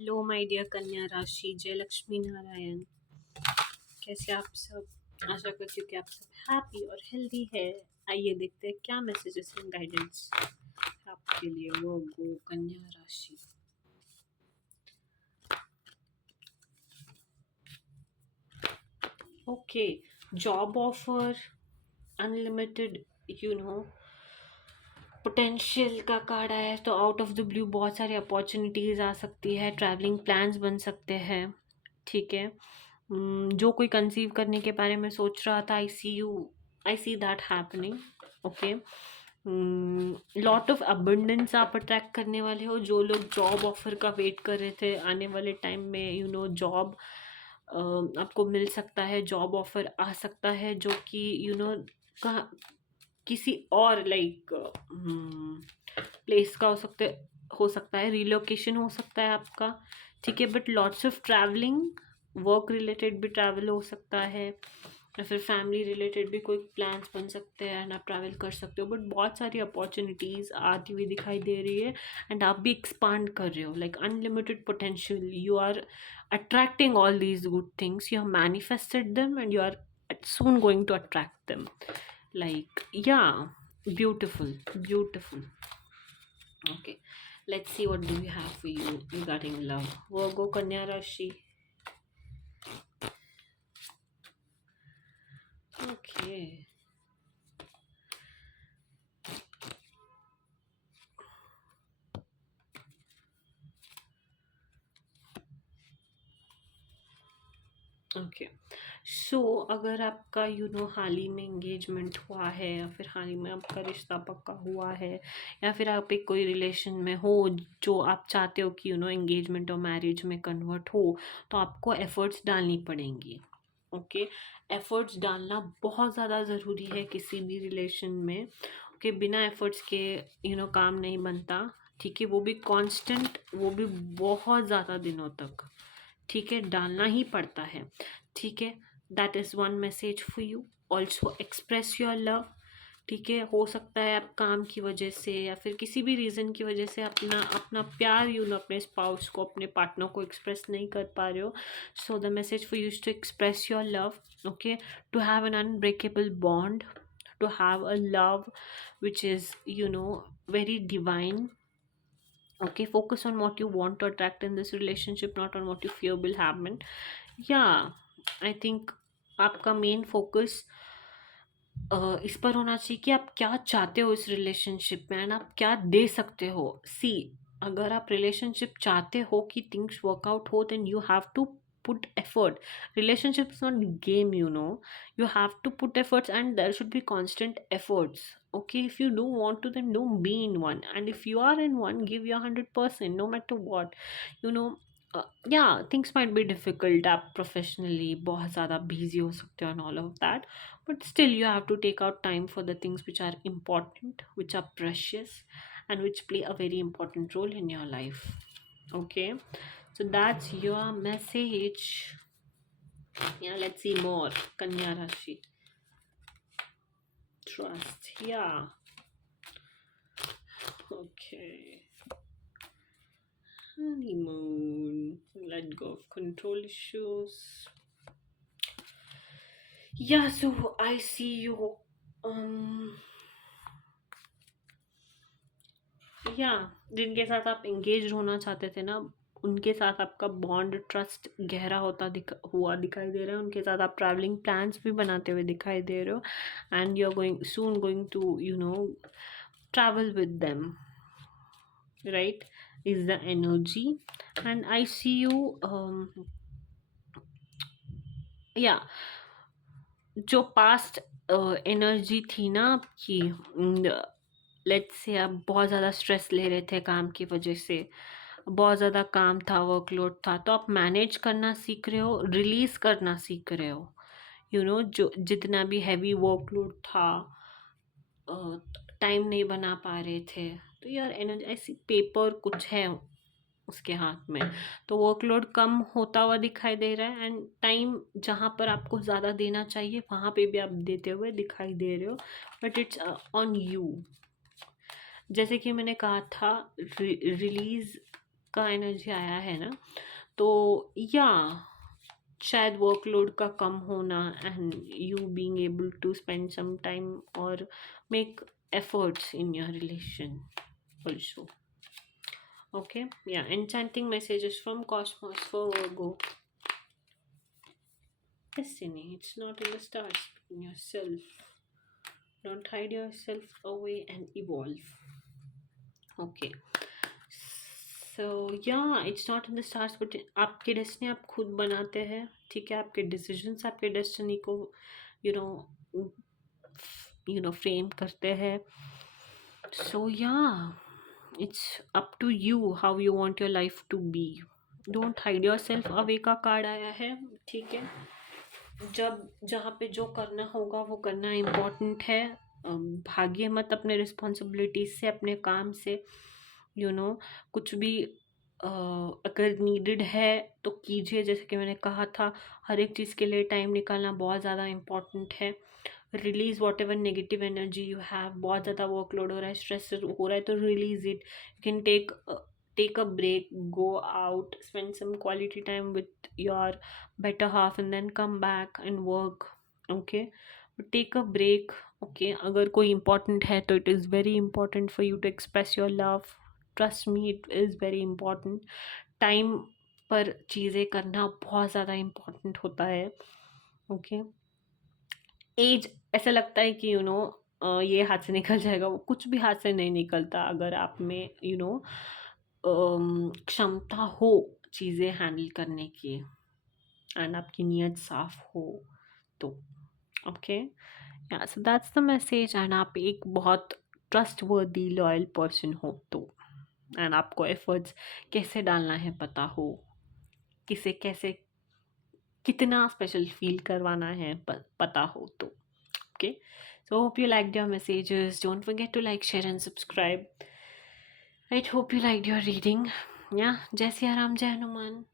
Low my dear कन्या राशि, जय लक्ष्मी नारायण। कैसे आप सब? आशा करती हूँ कि आप सब हैप्पी और हेल्दी है। आइए देखते हैं क्या मैसेजेस एंड गाइडेंस आपके लिए वो गो कन्या राशि। Okay, job offer, unlimited potential का कार्ड आया है, तो आउट ऑफ द ब्लू बहुत सारी अपॉर्चुनिटीज़ आ सकती है, ट्रैवलिंग प्लान्स बन सकते हैं। ठीक है। जो कोई कंसीव करने के बारे में सोच रहा था, I see that happening. Okay. Lot of abundance आप अट्रैक्ट करने वाले हो। जो लोग जॉब ऑफर का वेट कर रहे थे, आने वाले टाइम में जॉब आपको मिल सकता है, जॉब ऑफर आ सकता है जो कि कहाँ किसी और प्लेस का हो सकता है, रिलोकेशन हो सकता है आपका। ठीक है, but lots of travelling, work related भी ट्रैवल हो सकता है, या फिर फैमिली रिलेटेड भी कोई प्लान्स बन सकते हैं एंड आप ट्रैवल कर सकते हो। बट बहुत सारी अपॉर्चुनिटीज़ आती हुई दिखाई दे रही है एंड आप भी एक्सपांड कर रहे हो, like unlimited potential. You are attracting all these good things, you have manifested them and you are soon going to attract them. Like, yeah, beautiful, beautiful. Okay, let's see what do we have for you regarding love. Virgo, Kanya Rashi. Okay. Okay, so अगर आपका हाल ही में engagement हुआ है, या फिर हाल ही में आपका रिश्ता पक्का हुआ है, या फिर आप एक कोई रिलेशन में हो जो आप चाहते हो कि एंगेजमेंट और मैरिज में कन्वर्ट हो, तो आपको एफर्ट्स डालनी पड़ेंगी। ओके, एफर्ट्स डालना बहुत ज़्यादा ज़रूरी है किसी भी रिलेशन में। ओके, बिना एफर्ट्स के काम नहीं बनता। ठीक है, वो भी कांस्टेंट, वो भी बहुत ज़्यादा दिनों तक। ठीक है, डालना ही पड़ता है। ठीक है, that is one message for you. Also express your love. ठीक है, हो सकता है आप काम की वजह से या फिर किसी भी रीज़न की वजह से अपना अपना प्यार अपने स्पाउस को, अपने पार्टनर को एक्सप्रेस नहीं कर पा रहे हो। So the message for you to express your love. Okay, to have an unbreakable bond, to have a love which is very divine. Okay, focus on what you want to attract in this relationship, not on what you fear will happen. Yeah, I think आपका main focus इस पर होना चाहिए कि आप क्या चाहते हो इस रिलेशनशिप में एंड आप क्या दे सकते हो। सी, अगर आप रिलेशनशिप चाहते हो कि थिंग्स वर्कआउट हो, then you have to put effort. Relationship is not game, you have to put efforts and there should be constant efforts. Okay, if you do want to, then don't be in one, and if you are in one, give your 100% no matter what. you know yeah, things might be difficult, आप professionally बहुत ज़्यादा busy हो सकते हो and all of that, but still you have to take out time for the things which are important, which are precious, and which play a very important role in your life. Okay, so that's your message. Yeah, let's see more. Kanya Rashi. Trust. Yeah. Okay. Honeymoon. Let go of control issues. Yeah, so I see you. या जिनके साथ आप engage होना चाहते थे ना, उनके साथ आपका बॉन्ड, ट्रस्ट गहरा हुआ दिखाई दे रहा है। उनके साथ आप ट्रैवलिंग प्लान्स भी बनाते हुए दिखाई दे रहे हो, and you are going to travel with them, right, is the energy. And I see you या जो पास्ट एनर्जी थी ना आपकी, लेट्स से आप बहुत ज़्यादा स्ट्रेस ले रहे थे काम की वजह से, बहुत ज़्यादा काम था, वर्कलोड था, तो आप मैनेज करना सीख रहे हो, रिलीज़ करना सीख रहे हो। जो जितना भी हैवी वर्कलोड था, टाइम नहीं बना पा रहे थे, तो यार एनर्जी, ऐसी पेपर कुछ है उसके हाथ में, तो वर्कलोड कम होता हुआ दिखाई दे रहा है, एंड टाइम जहाँ पर आपको ज़्यादा देना चाहिए वहाँ पे भी आप देते हुए दिखाई दे रहे हो, बट इट्स ऑन यू। जैसे कि मैंने कहा था, रिलीज का एनर्जी आया है ना, तो या शायद वर्कलोड का कम होना and you being able to spend some time और make efforts in your relation also. Okay, yeah, enchanting messages from cosmos for Virgo. Destiny, it's not in the stars, but in yourself. Don't hide yourself away and evolve. Okay, so yeah, it's not in the stars, but आपकी destiny आप खुद बनाते हैं, ठीक है? आपके decisions आपके destiny को यू नो फ्रेम करते हैं. So yeah, it's up to you how you want your life to be. Don't hide yourself away का कार्ड आया है, ठीक है? जब जहाँ पे जो करना होगा वो करना इम्पोर्टेंट है. भागिए मत अपने रिस्पॉन्सिबिलिटीज से, अपने काम से. कुछ भी अगर नीडेड है तो कीजिए. जैसे कि मैंने कहा था, हर एक चीज़ के लिए टाइम निकालना बहुत ज़्यादा इम्पोर्टेंट है. Release what ever negative energy you have. बहुत ज़्यादा वर्कलोड हो रहा है, स्ट्रेस हो रहा है, तो release it. You can take a break, go out, spend some quality time with your better half and then come back and work. Okay, but take a break. Okay, अगर कोई important है तो it is very important for you to express your love. Trust me, it is very important. Time पर चीज़ें करना बहुत ज़्यादा important होता है. ओके, एज ऐसा लगता है कि ये हाथ से निकल जाएगा, वो कुछ भी हाथ से नहीं निकलता. अगर आप में क्षमता हो चीज़ें हैंडल करने की एंड आपकी नीयत साफ हो तो. ओके, या so that's the message. And आप एक बहुत ट्रस्ट वर्दी लॉयल पर्सन हो तो, एंड आपको एफर्ट्स कैसे डालना है पता हो, किसे कैसे कितना स्पेशल फील करवाना है पता हो तो. Okay, so hope you liked your messages. Don't forget to like, share and subscribe. I hope you liked your reading. Yeah, जय सिया राम, जय हनुमान.